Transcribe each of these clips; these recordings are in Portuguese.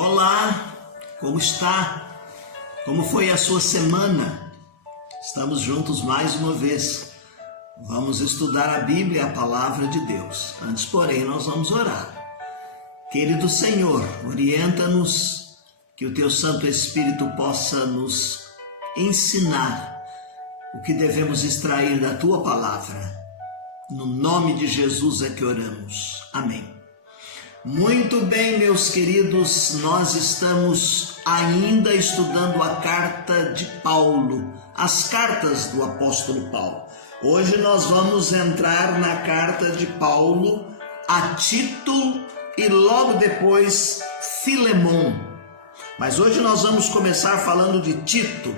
Olá, como está? Como foi a sua semana? Estamos juntos mais uma vez. Vamos estudar a Bíblia, a palavra de Deus. Antes, porém, nós vamos orar. Querido Senhor, orienta-nos, que o Teu Santo Espírito possa nos ensinar o que devemos extrair da Tua palavra. No nome de Jesus é que oramos. Amém. Muito bem, meus queridos, nós estamos ainda estudando a carta de Paulo, as cartas do apóstolo Paulo. Hoje nós vamos entrar na carta de Paulo a Tito e logo depois Filemon. Mas hoje nós vamos começar falando de Tito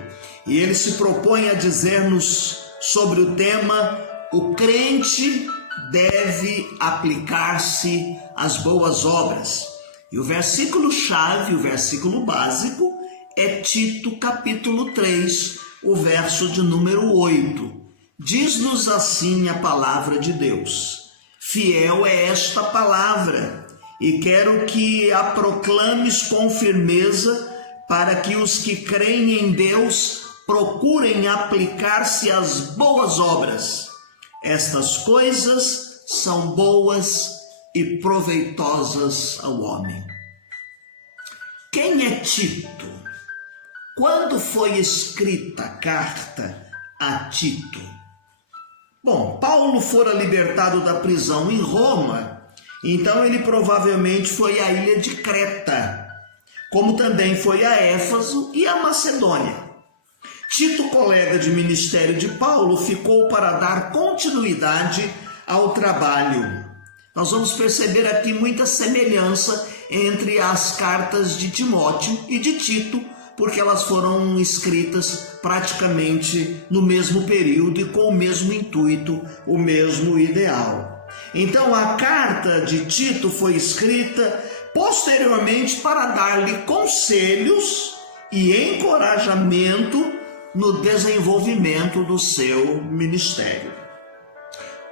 e ele se propõe a dizer-nos sobre o tema: o crente deve aplicar-se às boas obras. E o versículo-chave, o versículo básico, é Tito capítulo 3, o verso de número 8. Diz-nos assim a palavra de Deus: fiel é esta palavra, e quero que a proclames com firmeza, para que os que creem em Deus procurem aplicar-se às boas obras. Estas coisas são boas e proveitosas ao homem. Quem é Tito? Quando foi escrita a carta a Tito? Bom, Paulo fora libertado da prisão em Roma, então ele provavelmente foi à ilha de Creta, como também foi a Éfaso e a Macedônia. Tito, colega de ministério de Paulo, ficou para dar continuidade ao trabalho. Nós vamos perceber aqui muita semelhança entre as cartas de Timóteo e de Tito, porque elas foram escritas praticamente no mesmo período e com o mesmo intuito, o mesmo ideal. Então, a carta de Tito foi escrita posteriormente para dar-lhe conselhos e encorajamento no desenvolvimento do seu ministério.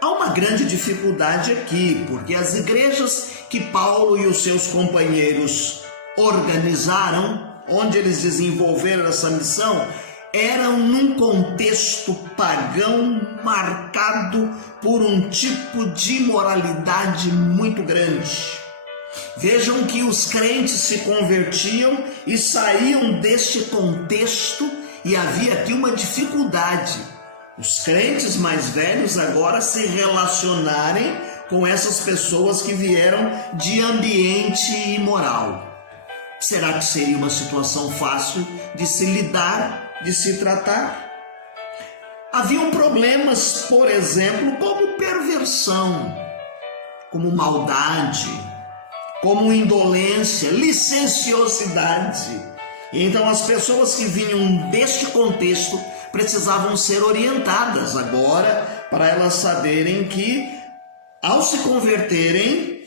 Há uma grande dificuldade aqui, porque as igrejas que Paulo e os seus companheiros organizaram, onde eles desenvolveram essa missão, eram num contexto pagão marcado por um tipo de imoralidade muito grande. Vejam que os crentes se convertiam e saíam deste contexto. E havia aqui uma dificuldade, os crentes mais velhos agora se relacionarem com essas pessoas que vieram de ambiente imoral. Será que seria uma situação fácil de se lidar, de se tratar? Haviam problemas, por exemplo, como perversão, como maldade, como indolência, licenciosidade. Então as pessoas que vinham deste contexto precisavam ser orientadas agora para elas saberem que, ao se converterem,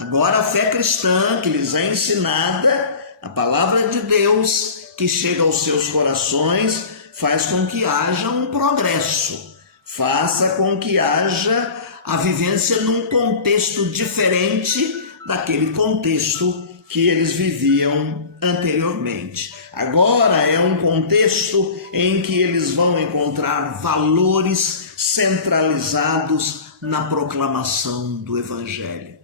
agora a fé cristã que lhes é ensinada, a palavra de Deus que chega aos seus corações, faz com que haja um progresso, faça com que haja a vivência num contexto diferente daquele contexto que eles viviam anteriormente. Agora é um contexto em que eles vão encontrar valores centralizados na proclamação do Evangelho.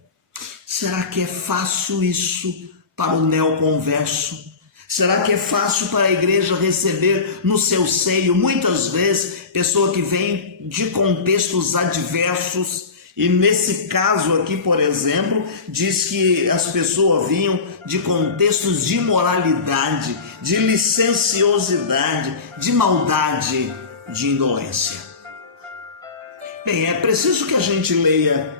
Será que é fácil isso para o neoconverso? Será que é fácil para a igreja receber no seu seio, muitas vezes, pessoa que vem de contextos adversos? E nesse caso aqui, por exemplo, diz que as pessoas vinham de contextos de imoralidade, de licenciosidade, de maldade, de indolência. Bem, é preciso que a gente leia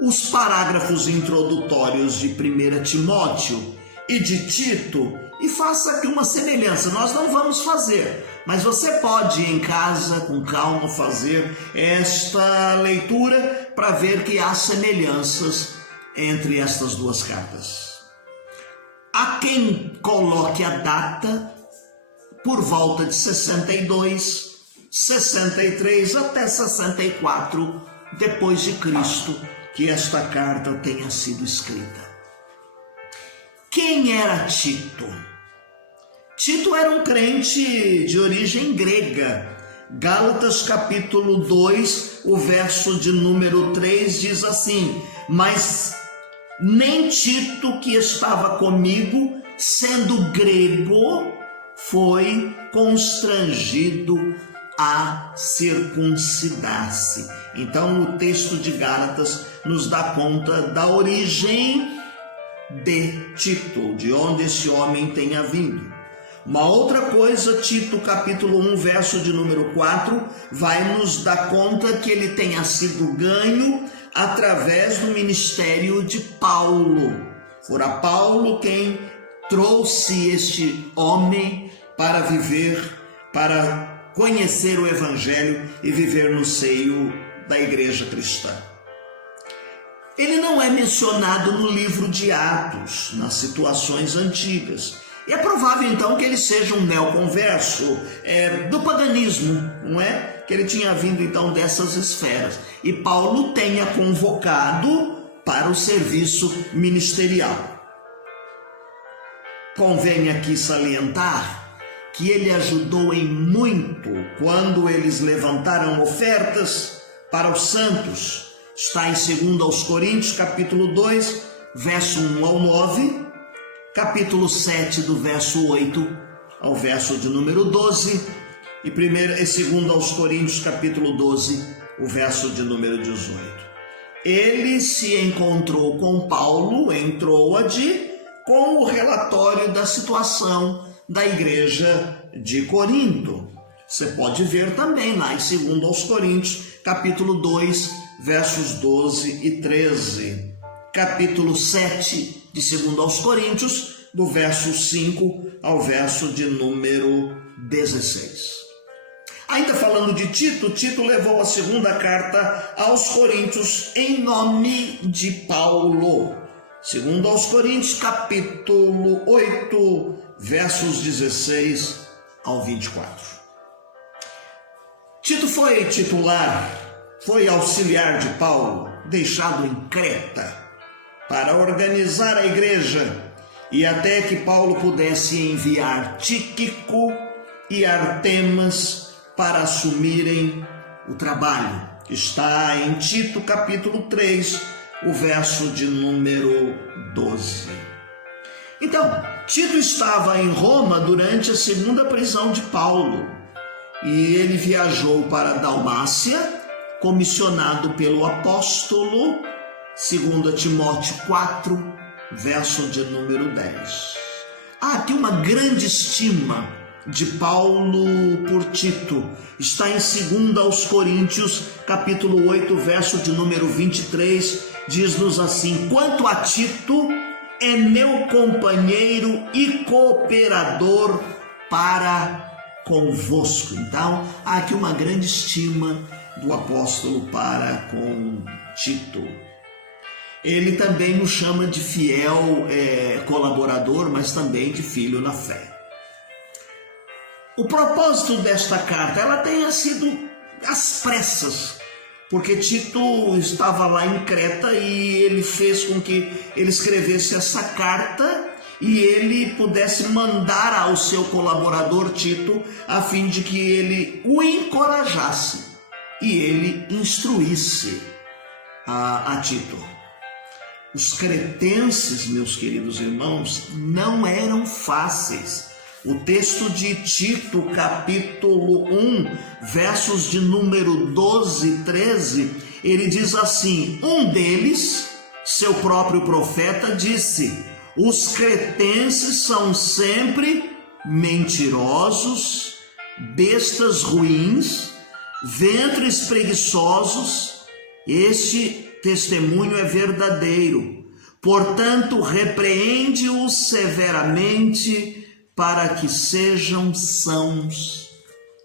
os parágrafos introdutórios de 1 Timóteo e de Tito e faça aqui uma semelhança. Nós não vamos fazer, mas você pode em casa, com calma, fazer esta leitura para ver que há semelhanças entre estas duas cartas. Há quem coloque a data por volta de 62, 63 até 64 depois de Cristo, que esta carta tenha sido escrita. Quem era Tito? Tito era um crente de origem grega. Gálatas capítulo 2, o verso de número 3 diz assim: mas nem Tito, que estava comigo, sendo grego, foi constrangido a circuncidar-se. Então o texto de Gálatas nos dá conta da origem de Tito, de onde esse homem tenha vindo. Uma outra coisa, Tito capítulo 1, verso de número 4, vai nos dar conta que ele tenha sido ganho através do ministério de Paulo. Fora Paulo quem trouxe este homem para viver, para conhecer o Evangelho e viver no seio da igreja cristã. Ele não é mencionado no livro de Atos, nas situações antigas. E é provável então que ele seja um neoconverso do paganismo, não é? Que ele tinha vindo então dessas esferas. E Paulo tenha convocado para o serviço ministerial. Convém aqui salientar que ele ajudou em muito quando eles levantaram ofertas para os santos. Está em 2 Coríntios, capítulo 2, verso 1 ao 9, capítulo 7, do verso 8 ao verso de número 12, e 2 Coríntios, capítulo 12, o verso de número 18. Ele se encontrou com Paulo em Troade com o relatório da situação da igreja de Corinto. Você pode ver também lá em 2 Coríntios, capítulo 2, versos 12 e 13. Capítulo 7 de 2 Coríntios, do verso 5 ao verso de número 16. Ainda falando de Tito, Tito levou a segunda carta aos Coríntios em nome de Paulo. 2 Coríntios, capítulo 8, versos 16 ao 24. Tito foi titular, foi auxiliar de Paulo, deixado em Creta para organizar a igreja e até que Paulo pudesse enviar Tíquico e Artemas para assumirem o trabalho. Está em Tito capítulo 3, o verso de número 12. Então, Tito estava em Roma durante a segunda prisão de Paulo e ele viajou para a Dalmácia, comissionado pelo apóstolo, 2 Timóteo 4, verso de número 10. Há aqui uma grande estima de Paulo por Tito. Está em 2 Coríntios, capítulo 8, verso de número 23, diz-nos assim: quanto a Tito, é meu companheiro e cooperador para convosco. Então, há aqui uma grande estima do apóstolo para com Tito. Ele também nos chama de fiel colaborador, mas também de filho na fé. O propósito desta carta, ela tenha sido às pressas, porque Tito estava lá em Creta e ele fez com que ele escrevesse essa carta e ele pudesse mandar ao seu colaborador Tito, a fim de que ele o encorajasse e ele instruísse a Tito. Os cretenses, meus queridos irmãos, não eram fáceis. O texto de Tito, capítulo 1, versos de número 12 e 13, ele diz assim: um deles, seu próprio profeta, disse: os cretenses são sempre mentirosos, bestas ruins, ventres preguiçosos. Este testemunho é verdadeiro. Portanto, repreende-os severamente para que sejam sãos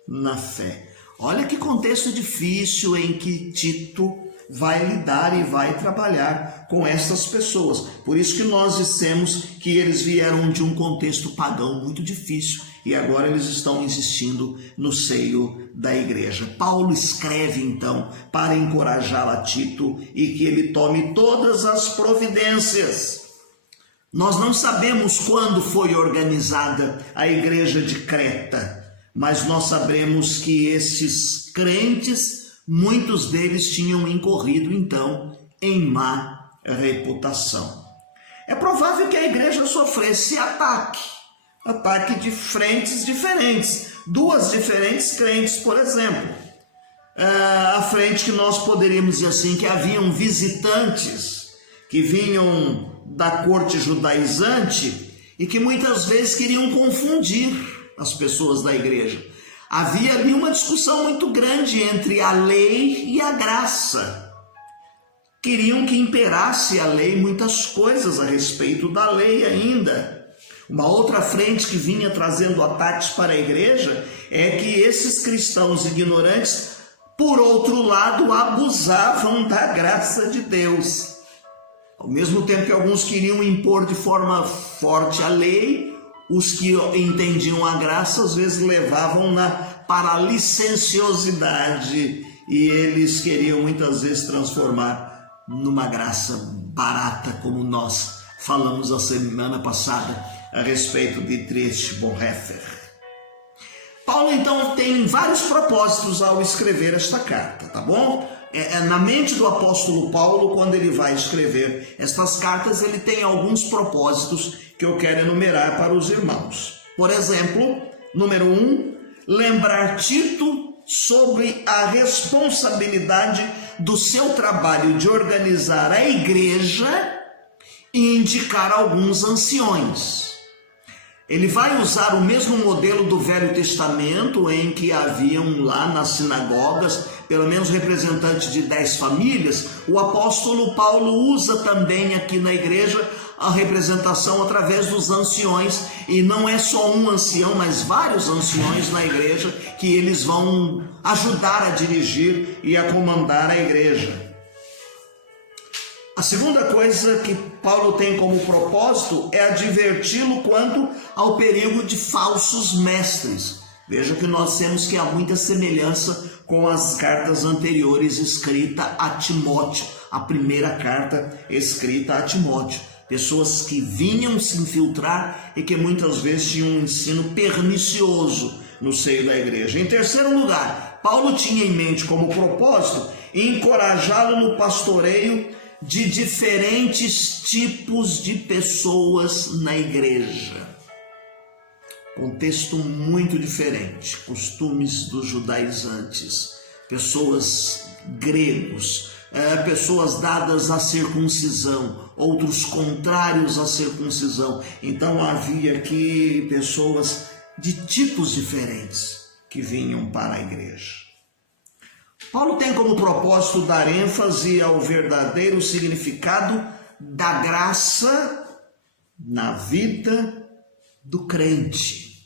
na fé. Olha que contexto difícil em que Tito vai lidar e vai trabalhar com essas pessoas. Por isso que nós dissemos que eles vieram de um contexto pagão muito difícil e agora eles estão existindo no seio da igreja. Paulo escreve então para encorajar a Tito e que ele tome todas as providências Nós não sabemos quando foi organizada a igreja de Creta, mas nós sabemos que esses crentes, muitos deles tinham incorrido então em má reputação. É provável que a igreja sofresse ataque de frentes diferentes, duas diferentes crentes, por exemplo. A frente que nós poderíamos dizer assim, que haviam visitantes que vinham da corte judaizante e que muitas vezes queriam confundir as pessoas da igreja. Havia ali uma discussão muito grande entre a lei e a graça. Queriam que imperasse a lei, muitas coisas a respeito da lei ainda. Uma outra frente que vinha trazendo ataques para a igreja é que esses cristãos ignorantes, por outro lado, abusavam da graça de Deus. Ao mesmo tempo que alguns queriam impor de forma forte a lei, os que entendiam a graça às vezes levavam para a licenciosidade e eles queriam muitas vezes transformar numa graça barata, como nós falamos a semana passada a respeito de Dietrich Bonhoeffer. Paulo então tem vários propósitos ao escrever esta carta, tá bom? Na mente do apóstolo Paulo, quando ele vai escrever estas cartas, ele tem alguns propósitos que eu quero enumerar para os irmãos. Por exemplo, número 1, lembrar Tito sobre a responsabilidade do seu trabalho de organizar a igreja e indicar alguns anciões. Ele vai usar o mesmo modelo do Velho Testamento, em que haviam lá nas sinagogas pelo menos representantes de 10 famílias. O apóstolo Paulo usa também aqui na igreja a representação através dos anciões, e não é só um ancião, mas vários anciões na igreja que eles vão ajudar a dirigir e a comandar a igreja. A segunda coisa que Paulo tem como propósito é adverti-lo quanto ao perigo de falsos mestres. Veja que nós temos que há muita semelhança com as cartas anteriores escritas a Timóteo, a primeira carta escrita a Timóteo. Pessoas que vinham se infiltrar e que muitas vezes tinham um ensino pernicioso no seio da igreja. Em terceiro lugar, Paulo tinha em mente como propósito encorajá-lo no pastoreio de diferentes tipos de pessoas na igreja. Contexto muito diferente, costumes dos judaizantes, pessoas gregos, pessoas dadas à circuncisão, outros contrários à circuncisão. Então havia aqui pessoas de tipos diferentes que vinham para a igreja. Paulo tem como propósito dar ênfase ao verdadeiro significado da graça na vida do crente.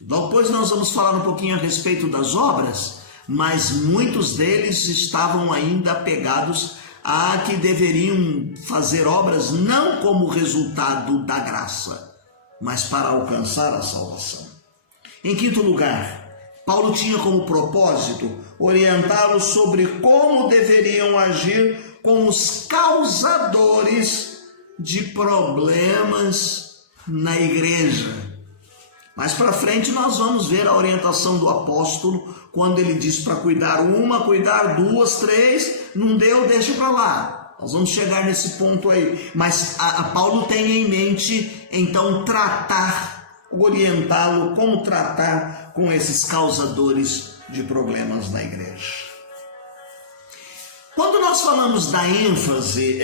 Depois nós vamos falar um pouquinho a respeito das obras, mas muitos deles estavam ainda apegados a que deveriam fazer obras não como resultado da graça, mas para alcançar a salvação. Em quinto lugar, Paulo tinha como propósito orientá-los sobre como deveriam agir com os causadores de problemas na igreja. Mais para frente nós vamos ver a orientação do apóstolo quando ele diz para cuidar uma, cuidar duas, três, não deu, deixa para lá. Nós vamos chegar nesse ponto aí. Mas a Paulo tem em mente então orientá-lo como tratar com esses causadores de problemas na igreja. Quando nós falamos da ênfase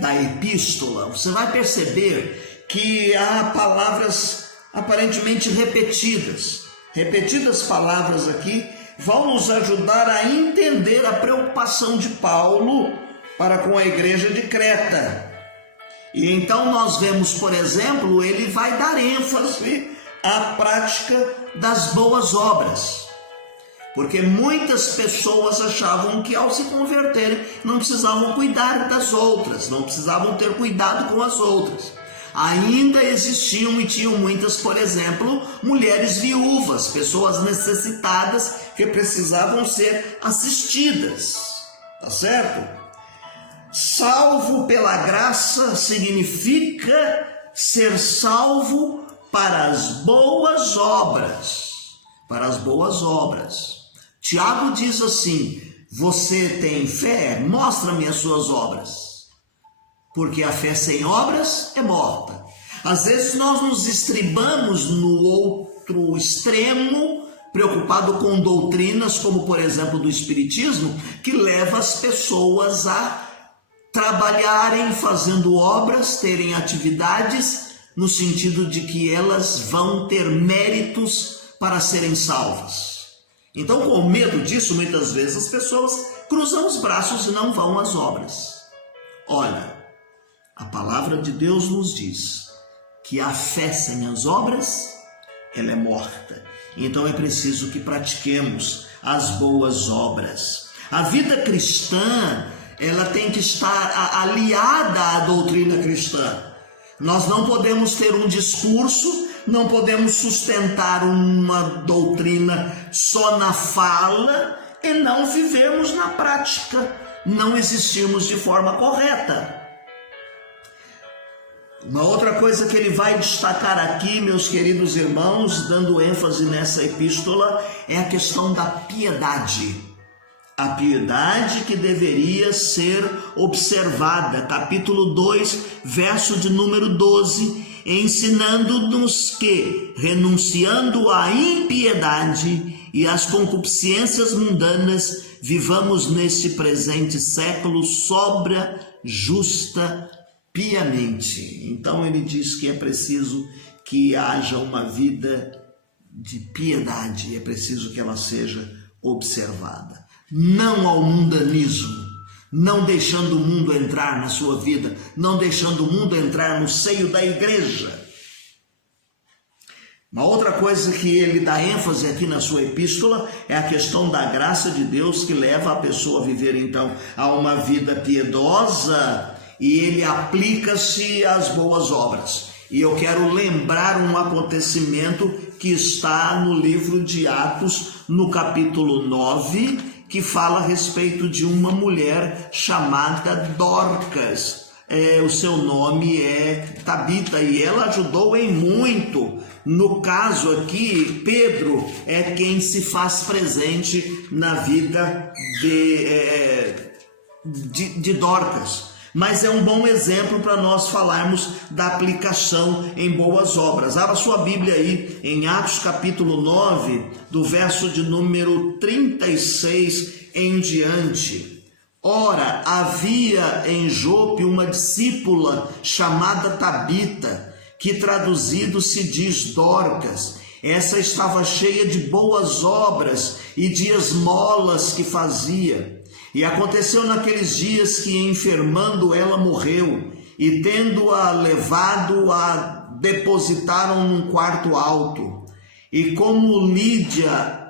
da epístola, você vai perceber que há palavras aparentemente repetidas. Repetidas palavras aqui vão nos ajudar a entender a preocupação de Paulo para com a igreja de Creta. E então nós vemos, por exemplo, ele vai dar ênfase à prática das boas obras. Porque muitas pessoas achavam que ao se converterem não precisavam cuidar das outras, não precisavam ter cuidado com as outras. Ainda existiam e tinham muitas, por exemplo, mulheres viúvas, pessoas necessitadas que precisavam ser assistidas, tá certo? Salvo pela graça significa ser salvo para as boas obras. Para as boas obras. Tiago diz assim: você tem fé? Mostra-me as suas obras. Porque a fé sem obras é morta. Às vezes nós nos estribamos no outro extremo, preocupado com doutrinas como, por exemplo, do Espiritismo, que leva as pessoas a trabalharem fazendo obras, terem atividades, no sentido de que elas vão ter méritos para serem salvas. Então, com medo disso, muitas vezes as pessoas cruzam os braços e não vão às obras. Olha, a palavra de Deus nos diz que a fé sem as obras, ela é morta. Então é preciso que pratiquemos as boas obras. A vida cristã, ela tem que estar aliada à doutrina cristã. Nós não podemos ter um discurso, não podemos sustentar uma doutrina só na fala e não vivermos na prática, não existirmos de forma correta. Uma outra coisa que ele vai destacar aqui, meus queridos irmãos, dando ênfase nessa epístola, é a questão da piedade. A piedade que deveria ser observada. Capítulo 2, verso de número 12, ensinando-nos que, renunciando à impiedade e às concupiscências mundanas, vivamos neste presente século sóbria, justa, piamente. Então ele diz que é preciso que haja uma vida de piedade, é preciso que ela seja observada. Não ao mundanismo, não deixando o mundo entrar na sua vida, não deixando o mundo entrar no seio da igreja. Uma outra coisa que ele dá ênfase aqui na sua epístola é a questão da graça de Deus, que leva a pessoa a viver então a uma vida piedosa, e ele aplica-se às boas obras. E eu quero lembrar um acontecimento que está no livro de Atos, no capítulo 9, que fala a respeito de uma mulher chamada Dorcas. O seu nome é Tabita, e ela ajudou em muito. No caso aqui, Pedro é quem se faz presente na vida de Dorcas. Mas é um bom exemplo para nós falarmos da aplicação em boas obras. Abra sua Bíblia aí em Atos capítulo 9, do verso de número 36 em diante. Ora, havia em Jope uma discípula chamada Tabita, que traduzido se diz Dorcas. Essa estava cheia de boas obras e de esmolas que fazia. E aconteceu naqueles dias que, enfermando, ela morreu, e tendo-a levado, a depositaram num quarto alto. E como Lida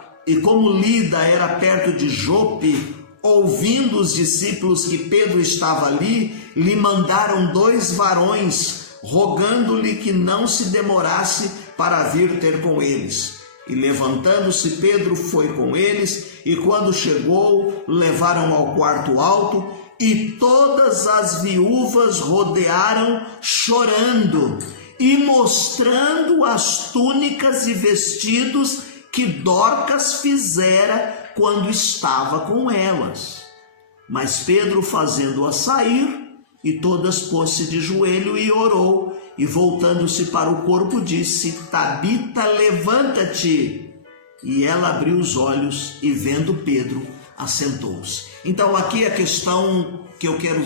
era perto de Jope, ouvindo os discípulos que Pedro estava ali, lhe mandaram 2 varões, rogando-lhe que não se demorasse para vir ter com eles. E levantando-se, Pedro foi com eles, e quando chegou, levaram ao quarto alto, e todas as viúvas rodearam chorando, e mostrando as túnicas e vestidos que Dorcas fizera quando estava com elas. Mas Pedro, fazendo-a sair, e todas pôs-se de joelho e orou, e voltando-se para o corpo disse: Tabita, levanta-te. E ela abriu os olhos e, vendo Pedro, assentou-se. Então aqui a questão que eu quero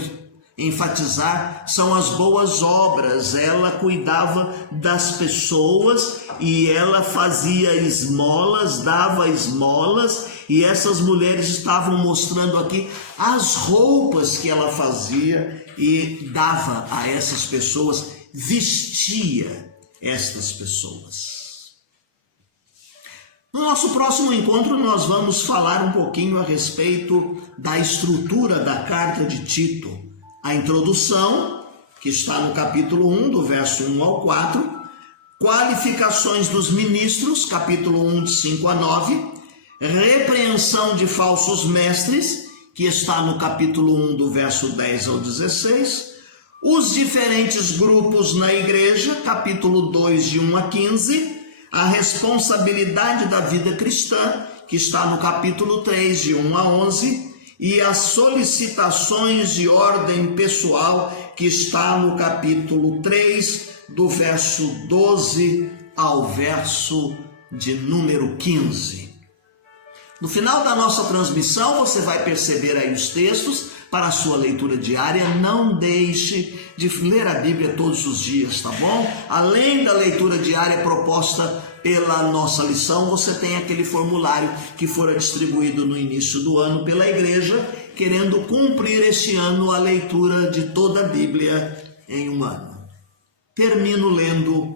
enfatizar são as boas obras. Ela cuidava das pessoas e ela fazia esmolas, dava esmolas, e essas mulheres estavam mostrando aqui as roupas que ela fazia e dava a essas pessoas, vestia estas pessoas. No nosso próximo encontro nós vamos falar um pouquinho a respeito da estrutura da carta de Tito. A introdução, que está no capítulo 1, do verso 1 ao 4, qualificações dos ministros, capítulo 1, de 5 a 9, repreensão de falsos mestres, que está no capítulo 1, do verso 10 ao 16, Os diferentes grupos na igreja, capítulo 2, de 1 a 15, a responsabilidade da vida cristã, que está no capítulo 3, de 1 a 11, e as solicitações de ordem pessoal, que está no capítulo 3, do verso 12 ao verso de número 15. No final da nossa transmissão, você vai perceber aí os textos para a sua leitura diária. Não deixe de ler a Bíblia todos os dias, tá bom? Além da leitura diária proposta pela nossa lição, você tem aquele formulário que fora distribuído no início do ano pela igreja, querendo cumprir este ano a leitura de toda a Bíblia em um ano. Termino lendo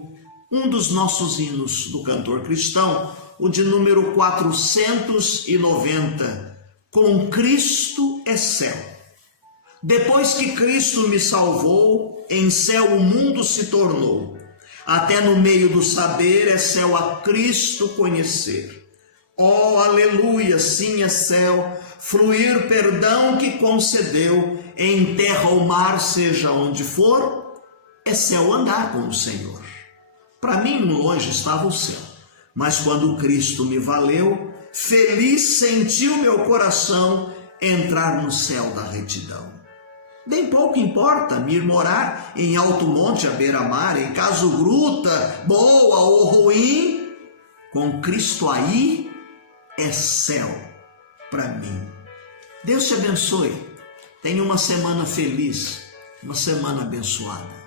um dos nossos hinos do cantor cristão, o de número 490, Com Cristo é céu. Depois que Cristo me salvou, em céu o mundo se tornou. Até no meio do saber é céu a Cristo conhecer. Oh, aleluia, sim é céu, fluir perdão que concedeu, em terra ou mar, seja onde for, é céu andar com o Senhor. Para mim, longe estava o céu, mas quando Cristo me valeu, feliz sentiu meu coração entrar no céu da retidão. Bem pouco importa me ir morar em alto monte à beira-mar, em caso gruta, boa ou ruim, com Cristo aí é céu para mim. Deus te abençoe. Tenha uma semana feliz, uma semana abençoada.